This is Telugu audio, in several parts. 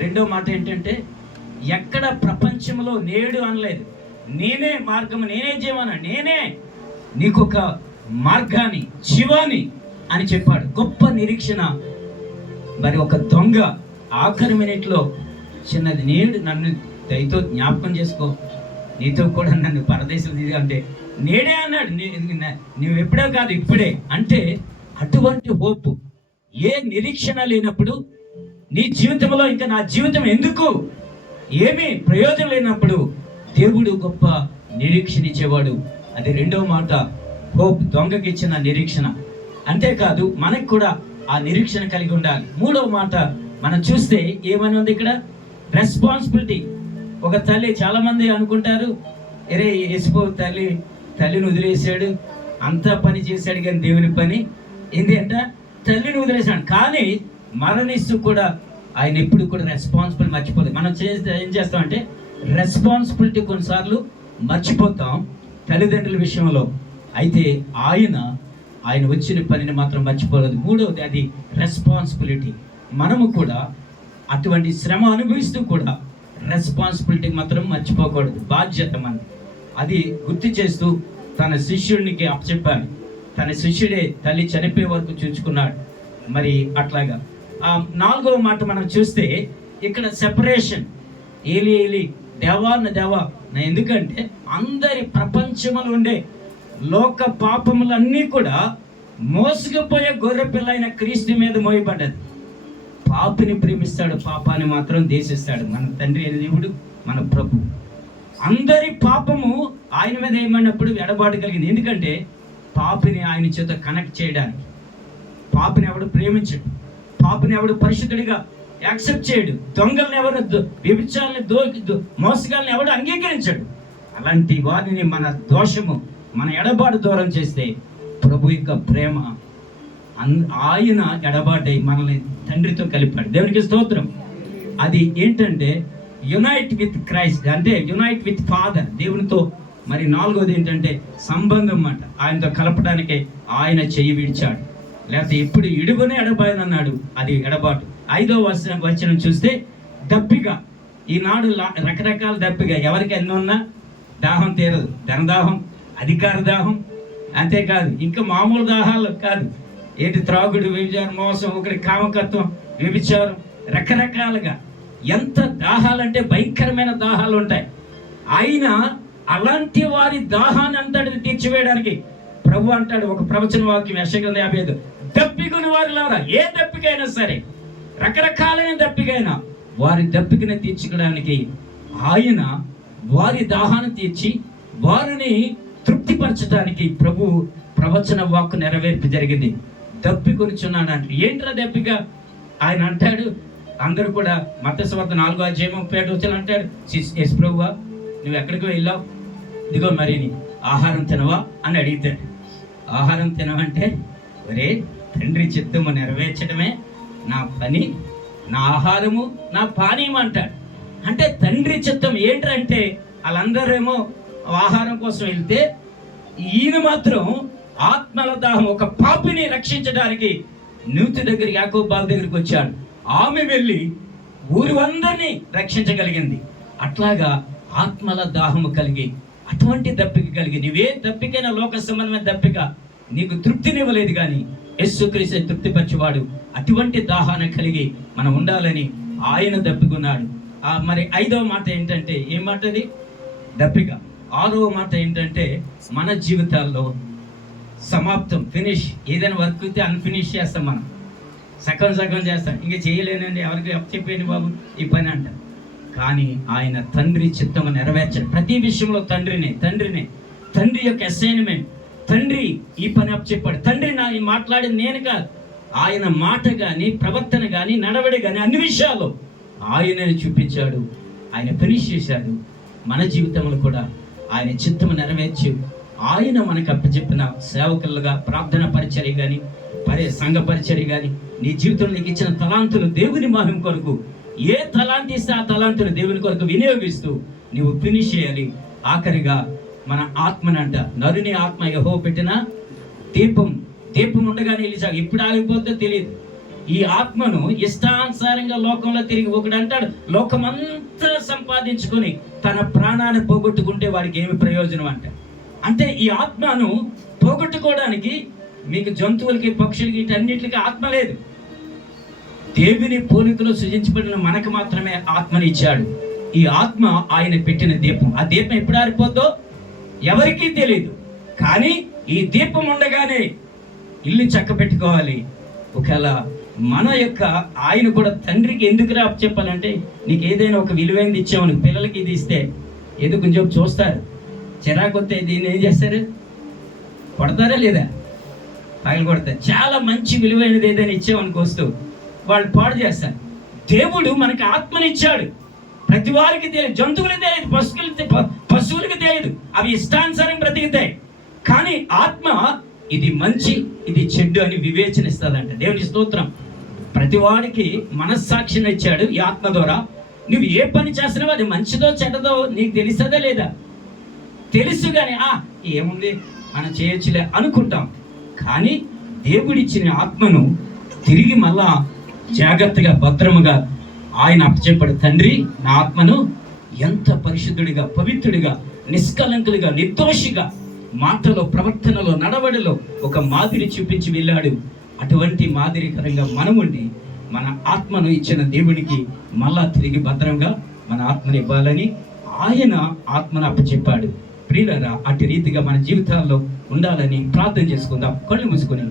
రెండో మాట ఏంటంటే, ఎక్కడ ప్రపంచంలో నేడు అనలేదు, నేనే మార్గము, నేనే జీవన, నేనే నీకొక మార్గాన్ని, జీవాన్ని అని చెప్పాడు. గొప్ప నిరీక్షణ. మరి ఒక దొంగ ఆఖరి మినిట్లో చిన్నది, నేడు నన్ను దయతో జ్ఞాపకం చేసుకో, నీతో కూడా నన్ను పరదేశం తీసి అంటే నేడే అన్నాడు. నువ్వు ఎప్పుడో కాదు, ఇప్పుడే అంటే. అటువంటి హోప్, ఏ నిరీక్షణ లేనప్పుడు నీ జీవితంలో ఇంకా నా జీవితం ఎందుకు, ఏమీ ప్రయోజనం లేనప్పుడు దేవుడు గొప్ప నిరీక్షణ ఇచ్చేవాడు. అది రెండో మాట, హోప్, దొంగకి ఇచ్చిన నిరీక్షణ. అంతేకాదు మనకు కూడా ఆ నిరీక్షణ కలిగి ఉండాలి. మూడో మాట మనం చూస్తే ఏమని ఉంది ఇక్కడ, రెస్పాన్సిబిలిటీ. ఒక తల్లి, చాలా మంది అనుకుంటారు, అరే యేసుప్రభు తల్లిని వదిలేశాడు, అంతా పని చేశాడు, కానీ దేవుని పని ఏంటి అంట, తల్లిని వదిలేశాడు. కానీ మరణిస్తూ కూడా ఆయన ఎప్పుడు కూడా రెస్పాన్సిబిలిటీ మర్చిపోలేదు. మనం ఏం చేస్తామంటే రెస్పాన్సిబిలిటీ కొన్నిసార్లు మర్చిపోతాం తల్లిదండ్రుల విషయంలో. అయితే ఆయన వచ్చిన పనిని మాత్రం మర్చిపోలేదు. మూడవది అది రెస్పాన్సిబిలిటీ. మనము కూడా అటువంటి శ్రమ అనుభవిస్తూ కూడా రెస్పాన్సిబిలిటీ మాత్రం మర్చిపోకూడదు. బాధ్యత మనది. అది గుర్తు చేస్తూ తన శిష్యుడికి అప్పచెప్పాడు. తన శిష్యుడే తల్లి చనిపోయే వరకు చూసుకున్నాడు. మరి అట్లాగా నాలుగవ మాట మనం చూస్తే ఇక్కడ సెపరేషన్. ఏలి దేవా దేవా. ఎందుకంటే అందరి ప్రపంచంలో ఉండే లోక పాపములన్నీ కూడా మోసుకుపోయే గొర్రె పిల్ల అయిన క్రీస్తు మీద మోయబడ్డది. పాపిని ప్రేమిస్తాడు, పాపాన్ని మాత్రం దేశిస్తాడు. మన తండ్రి అయిన దేవుడు, మన ప్రభు. అందరి పాపము ఆయన మీద ఏమన్నప్పుడు ఎడబాటు కలిగింది. ఎందుకంటే పాపిని ఆయన చేత కనెక్ట్ చేయడానికి. పాపిని ఎవడు ప్రేమించడు, పాపిని ఎవడు పరిశుద్ధుడిగా యాక్సెప్ట్ చేయడు, దొంగల్ని ఎవరు, వ్యభిచారాన్ని, మోసగాల్ని ఎవడు అంగీకరించడు. అలాంటి వారిని మన దోషము, మన ఎడబాటు దూరం చేస్తే ప్రభు యొక్క ప్రేమ, ఆయన ఎడబాటై మనల్ని తండ్రితో కలిపాడు. దేవునికి స్తోత్రం. అది ఏంటంటే యునైట్ విత్ క్రైస్ట్, అంటే యునైట్ విత్ ఫాదర్, దేవునితో. మరి నాలుగోది ఏంటంటే సంబంధం మాట. ఆయనతో కలపడానికే ఆయన చెయ్యి విడిచాడు. లేకపోతే ఎప్పుడు ఇడుగునే ఎడబాయనన్నాడు, అది ఎడబాటు. 5వ వచనం చూస్తే దప్పిక. ఈనాడు రకరకాల దప్పిక. ఎవరికి ఎన్ని ఉన్నా దాహం తీరదు. ధనదాహం, అధికార దాహం, అంతేకాదు ఇంకా మామూలు దాహాలు కాదు. ఏంటి, త్రాగుడు, వ్యభిచారం, మోసం, ఒకరి కామకత్వం, వ్యభిచారం, రకరకాలుగా ఎంత దాహాలంటే భయంకరమైన దాహాలు ఉంటాయి. ఆయన అలాంటి వారి దాహాన్ని అంతటిని తీర్చివేయడానికి ప్రభు అంటాడు, ఒక ప్రవచన వాక్యం యెషయా 55, దప్పికుని వారిలారా, ఏ దప్పికైనా సరే, రకరకాలైన దప్పికైనా వారి దప్పికని తీర్చుకోవడానికి ఆయన వారి దాహాన్ని తీర్చి వారిని తృప్తిపరచడానికి ప్రభు ప్రవచన వాక్కు నెరవేర్పు జరిగింది. దప్పికొనిచున్నాడు అంటే ఏంట్రా దప్పిక? ఆయన అంటాడు, అందరూ కూడా మత్తయి సువార్త 4:37 అంటాడు, యేసు ప్రభువా నువ్వు ఎక్కడికి వెళ్ళావు, ఇదిగో మరి ఆహారం తినవా అని అడిగితాడు. ఆహారం తినవంటే, ఒరే తండ్రి చిత్తము నెరవేర్చడమే నా పని, నా ఆహారము, నా పానీయం అంటాడు. అంటే తండ్రి చిత్తం ఏంటంటే, వాళ్ళందరేమో ఆహారం కోసం వెళ్తే ఈయన మాత్రం ఆత్మల దాహం, ఒక పాపిని రక్షించడానికి నూతి దగ్గర, యాకోబు బావి దగ్గరికి వచ్చాడు. ఆమె వెళ్ళి ఊరు అందరినీ రక్షించగలిగింది. అట్లాగా ఆత్మల దాహము కలిగి, అటువంటి దప్పిక కలిగి, నువ్వే దప్పికైనా లోక సంబంధమైన దప్పిక నీకు తృప్తినివ్వలేదు, కానీ యేసుక్రీస్తు తృప్తిపరచువాడు. అటువంటి దాహాన్ని కలిగి మనం ఉండాలని ఆయన దప్పికున్నాడు. మరి 5వ మాట ఏంటంటే, ఏం మాట అది? దప్పిక. 6వ మాట ఏంటంటే, మన జీవితాల్లో సమాప్తం, ఫినిష్. ఏదైనా వర్క్ అయితే అన్ఫినిష్ చేస్తాం, మనం సగం చేస్తాం, ఇంకా చేయలేనండి, ఎవరికి చెప్పేయండి బాబు ఈ పని అంటారు. కానీ ఆయన తండ్రి చిత్తము నెరవేర్చాడు. ప్రతి విషయంలో తండ్రి యొక్క అసైన్మెంట్, తండ్రి ఈ పని అప్పచెప్పాడు. తండ్రి మాట్లాడింది నేను కాదు, ఆయన మాట కానీ, ప్రవర్తన కానీ, నడవడి కానీ, అన్ని విషయాల్లో ఆయనని చూపించాడు. ఆయన ఫినిష్ చేశాడు. మన జీవితంలో కూడా ఆయన చిత్తము నెరవేర్చి ఆయన మనకు అప్పచెప్పిన సేవకులుగా ప్రార్థన పరిచర్య కానీ, సంఘ పరిచర్య కానీ, నీ జీవితంలో నీకు ఇచ్చిన తలాంతులు దేవుని మహిమ కొరకు, ఏ తలాంతి ఇస్తే ఆ తలాంతులు దేవుని కొరకు వినియోగిస్తూ నువ్వు ఫినిష్ చేయాలి. ఆఖరిగా మన ఆత్మనంట, నరుని ఆత్మ యెహోవా పెట్టిన దీపం ఉండగానే వెలిసాగు. ఎప్పుడు ఆగిపోతుందో తెలియదు. ఈ ఆత్మను ఇష్టానుసారంగా లోకంలో తిరిగి ఒకడు అంటాడు, లోకమంతా సంపాదించుకొని తన ప్రాణాన్ని పోగొట్టుకుంటే వాడికి ఏమి ప్రయోజనం అంటే ఈ ఆత్మను పోగొట్టుకోవడానికి మీకు జంతువులకి, పక్షులకి, వీటన్నిటికి ఆత్మ లేదు. దేవుని పోలికలో సృజించబడిన మనకు మాత్రమే ఆత్మని ఇచ్చాడు. ఈ ఆత్మ ఆయన పెట్టిన దీపం. ఆ దీపం ఎప్పుడు ఆరిపోద్దో ఎవరికీ తెలియదు. కానీ ఈ దీపం ఉండగానే ఇల్లు చక్క పెట్టుకోవాలి. ఒకవేళ మన యొక్క ఆయన కూడా తండ్రికి ఎందుకు చెప్పాలంటే, నీకు ఏదైనా ఒక విలువైనది ఇచ్చామని పిల్లలకి ఇది ఇస్తే ఏదో కొంచెం చూస్తారు, చిరాకు వస్తే దీన్ని ఏం చేస్తారు, కొడతారా లేదా, పగలు కొడతారు. చాలా మంచి విలువైనది ఏదైనా ఇచ్చామనుకో వస్తూ వాళ్ళు పాడు చేస్తారు. దేవుడు మనకి ఆత్మని ఇచ్చాడు. ప్రతి వారికి తెలియదు, జంతువులకు తెలియదు, పశువులకు తెలియదు, అవి ఇష్టానుసారం బ్రతికితాయి. కానీ ఆత్మ ఇది మంచి, ఇది చెడ్డు అని వివేచనిస్తుందంట. దేవుని స్తోత్రం. ప్రతి వాడికి మనస్సాక్షిని ఇచ్చాడు ఈ ఆత్మ ద్వారా. నువ్వు ఏ పని చేస్తున్నావో అది మంచిదో చెడ్డదో నీకు తెలుస్తుందా లేదా? తెలుసు, కానీ ఏముంది మనం చేయొచ్చులే అనుకుంటాం. కానీ దేవుడిచ్చిన ఆత్మను తిరిగి మళ్ళా జాగ్రత్తగా భద్రముగా ఆయన అప్పచెప్పాడు. తండ్రి, నా ఆత్మను ఎంత పరిశుద్ధుడిగా, పవిత్రుడిగా, నిష్కలంకుడిగా, నిర్దోషిగా, మాటలో, ప్రవర్తనలో, నడవడిలో ఒక మాదిరి చూపించి వెళ్ళాడు. అటువంటి మాదిరికరంగా మనముండి మన ఆత్మను ఇచ్చిన దేవుడికి మళ్ళా తిరిగి భద్రంగా మన ఆత్మను ఇవ్వాలని ఆయన ఆత్మను అప్పచెప్పాడు. ప్రియులారా, అటు రీతిగా మన జీవితాల్లో ఉండాలని ప్రార్థన చేసుకుందాం. కళ్ళు మూసుకొని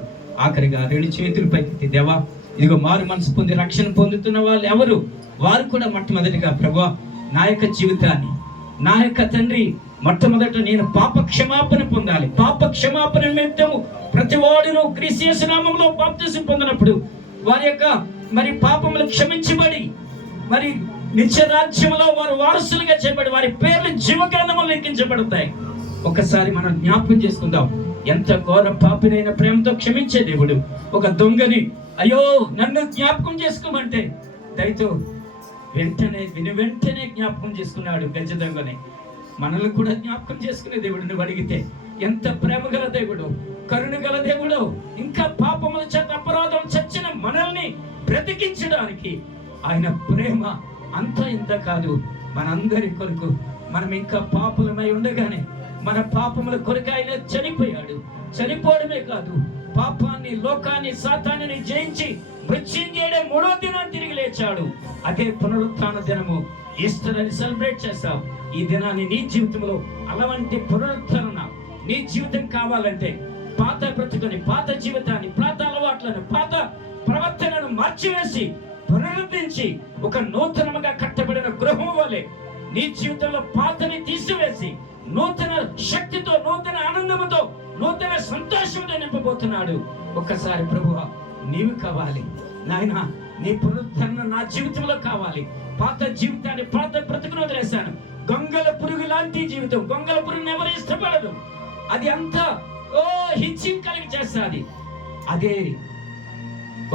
ఆఖరిగా 2 చేతులు పైకి, దేవా, ఇదిగో మారు మనసు పొంది రక్షణ పొందుతున్న వాళ్ళు ఎవరు, వారు కూడా మొట్టమొదటిగా, ప్రభువా, నా యొక్క జీవితాన్ని, నా యొక్క తండ్రి, మొట్టమొదట నేను పాప క్షమాపణ పొందాలి. పాప క్షమాపణ నిమిత్తము ప్రతి వాడును క్రీస్తు యేసు నామములో బాప్తిసం పొందినప్పుడు వారి యొక్క పాపములు క్షమించబడి నిత్య రాజ్యములో వారు వారసులుగా చేయబడి వారి పేర్లు జీవగ్రంథములో లెక్కించబడతాయి. ఒకసారి మనం జ్ఞాపకం చేసుకుందాం. ఎంత ఘోర పాపినైన ప్రేమతో క్షమించే దేవుడు ఒక దొంగని, అయ్యో నన్ను జ్ఞాపకం చేసుకోమంటే దయతో వెంటనే జ్ఞాపకం చేసుకున్నాడు. గజ దొంగని మనల్ని కూడా జ్ఞాపకం చేసుకునే దేవుడు నువ్వు అడిగితే. ఎంత ప్రేమ గల దేవుడు, కరుణ గల దేవుడు. ఇంకా పాపముల చేత అపరాధం చచ్చిన మనల్ని బ్రతికించడానికి ఆయన ప్రేమ అంత ఇంత కాదు. మనందరి కొరకు, మనం ఇంకా పాపులమై ఉండగానే మన పాపముల కొరకు ఆయన చనిపోయాడు. చనిపోవడమే కాదు, పాపాన్ని, లోకాన్ని, సాతానుని జయించి మృత్యుంజయుడే 3వ దినాన్ని తిరిగి లేచాడు. అదే పునరుత్థాన దినము, ఈస్టర్ అని సెలబ్రేట్ చేస్తాం. ఈ దినాన్ని నీ జీవితంలో అలాంటి పునరుద్ధరణ నీ జీవితం కావాలంటే పాత బ్రతుకుని, పాత జీవితాన్ని, పాత అలవాట్లను, పాత ప్రవర్తనను మార్చివేసి పునరుద్ధరించి ఒక నూతనముగా కట్టబడిన గృహం వలె నీ జీవితంలో పాతని తీసివేసి నూతన శక్తితో, నూతన ఆనందముతో, నూతన సంతోషంతో నింపబోతున్నాడు. ఒక్కసారి ప్రభువా, నీవు కావాలి నాయన, నీ పునరుద్ధరణ నా జీవితంలో కావాలి. పాత జీవితాన్ని, పాత బ్రతుకును వదిలేశాను. గొంగల పురుగు లాంటి జీవితం. గొంగల పురుగుని ఎవరు ఇష్టపడదు. అది అంతా హింసింగ్ కలిగి చేస్తుంది. అదే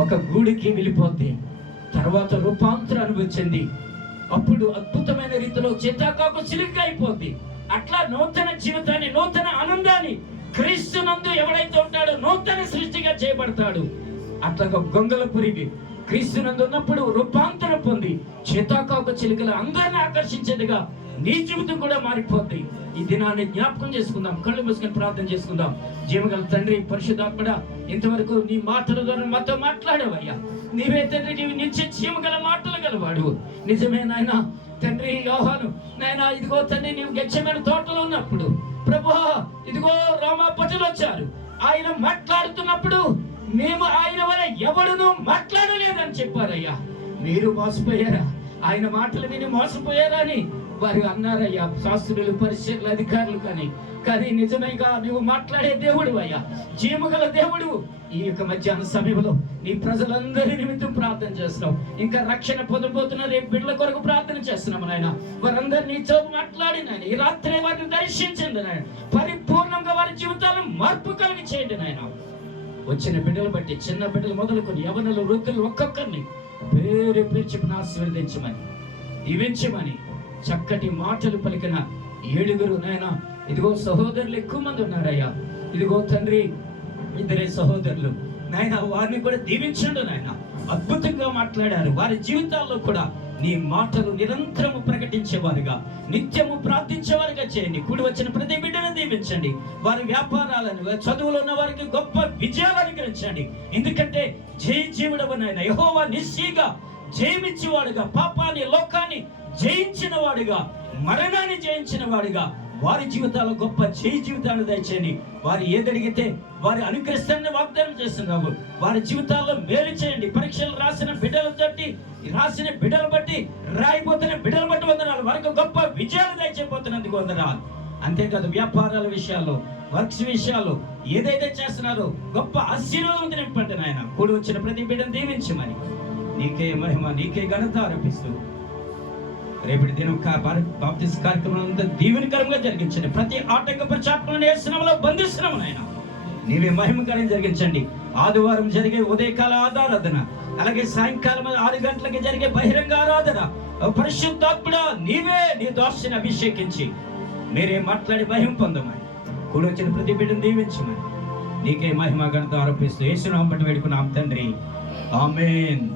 ఒక గూడికి వెళ్ళిపోతే తర్వాత రూపాంతరం అనుభవించింది. అప్పుడు అద్భుతమైన రీతిలో చేతాకాకు చిలుగ్గా అయిపోద్ది. అట్లా నూతన జీవితాన్ని, నూతన ఆనందాన్ని క్రీస్తునందు ఎవడైతే ఉంటాడో నూతన సృష్టిగా చేయబడతాడు. అట్లాగా గొంగల పురిగి క్రీస్తునందు ఉన్నప్పుడు రూపాంతరం పొంది చేతాకాకు చిలుకలు అందరిని ఆకర్షించేదిగా నీ జీవితం కూడా మారిపోద్ది. ఈ దినాన్ని జ్ఞాపకం చేసుకుందాం. కళ్ళు మూసుకొని ప్రార్థన చేసుకుందాం. జీవగల తండ్రి, పరిశుద్ధాత్మడా, ఇంతవరకు నీ మాటల ద్వారా మాతో మాట్లాడవయ్యా. నీవే తండ్రి, నీవు నిత్య జీవగల మాటలు గలవాడు. నిజమే నాయన తండ్రి. యోహాను నాయన, ఇదిగో తండ్రి, నీవు గెత్సేమనే తోటలో ఉన్నప్పుడు ప్రభువా, ఇదిగో రామాపతులు వచ్చారు. ఆయన మాట్లాడుతున్నప్పుడు మేము ఆయన వల్ల ఎవడును మాట్లాడలేదని చెప్పారయ్యా. మీరు మోసపోయారా? ఆయన మాటలు విని మోసపోయారా అని వారు అన్నారయ్యా, శాస్త్రులు, పరిశీలన అధికారులు. కానీ నిజమేగా నువ్వు మాట్లాడే దేవుడు అయ్యా, జీవగల దేవుడు. ఈ యొక్క మధ్యాహ్న సమయంలో నీ ప్రజలందరి నిమిత్తం ప్రార్థన చేస్తున్నావు. ఇంకా రక్షణ పొందబోతున్న రేపు బిడ్డల కొరకు ప్రార్థన చేస్తున్నాము నాయన. వారందరినీ చోపు మాట్లాడి నాయన, ఈ రాత్రి వారిని దర్శించండి నాయన. పరిపూర్ణంగా వారి జీవితాలను మార్పు కలిగి చేయండి నాయన. వచ్చిన బిడ్డలు బట్టి, చిన్న బిడ్డలు మొదలుకొని యవనులు, వృద్ధులు, ఒక్కొక్కరిని పేరు పేర్చుకుని ఆశీర్వదించమని, దీవించమని చక్కటి మాటలు పలికిన 7 నాయన. ఇదిగో సహోదరులు ఎక్కువ మంది ఉన్నారయ్యా. ఇదిగో తండ్రి, 2 సహోదరులు నాయన, వారిని కూడా దీవించండు నాయన. అద్భుతంగా మాట్లాడారు. వారి జీవితాల్లో కూడా నీ మాటలు నిరంతరము ప్రకటించేవారుగా, నిత్యము ప్రార్థించేవారుగా చేయండి. కూడి వచ్చిన ప్రతి బిడ్డను దీవించండి. వారి వ్యాపారాలను, చదువులో ఉన్న వారికి గొప్ప విజయాలు అనుగ్రహించండి. ఎందుకంటే జయజీవుడవనైనా యెహోవా నిశ్చయంగా జయమిచ్చేవాడుగా, పాపాన్ని, లోకాన్ని జయించిన వాడుగా, మరణాన్ని జయించిన వాడుగా వారి జీవితాల్లో గొప్ప జయ జీవితాన్ని దయచేయండి. వారు ఏదడిగితే వారి అనుగ్రహిస్తానని వాగ్దానం చేస్తున్నావు. వారి జీవితాల్లో మేలు చేయండి. పరీక్షలు రాసిన బిడ్డలు బట్టి, రాయిపోతున్న బిడ్డలు బట్టి వందనాలు. వారికి గొప్ప విజయాలు దయచేయబోతున్నందుకు వందనాలు. అంతేకాదు వ్యాపారాల విషయాల్లో, వర్క్స్ విషయాల్లో ఏదైతే చేస్తున్నారో గొప్ప ఆశీర్వాదం నింపండి నాయన. కూడి వచ్చిన ప్రతి బిడ్డను దీవించమని నీకే మహిమ, నీకే ఘనత ఆరోపిస్తూ రేపటి దినం బాప్తిస్మ కార్యక్రమం దీవెనకరంగా జరిగించండి. ప్రతి ఆటంకపరిచాత్మలను యేసునామములో బంధిస్తున్నాము నాయన. నీవే మహిమకరం జరిగించండి. ఆదివారం జరిగే ఉదయకాల ఆరాధన, అలాగే సాయంకాలం 6 గంటలకి జరిగే బహిరంగ ఆరాధన, పరిశుద్ధాత్ముడా నీవే నీ దాసుని అభిషేకించి మీరే మాట్లాడి మహిమ పొందమని, కూడి వచ్చిన ప్రతి బిడ్డను దీవించమని నీకే మహిమ ఘనత ఆరోపిస్తూ యేసు నామమున వేడుకున్నాం తండ్రి. ఆమేన్.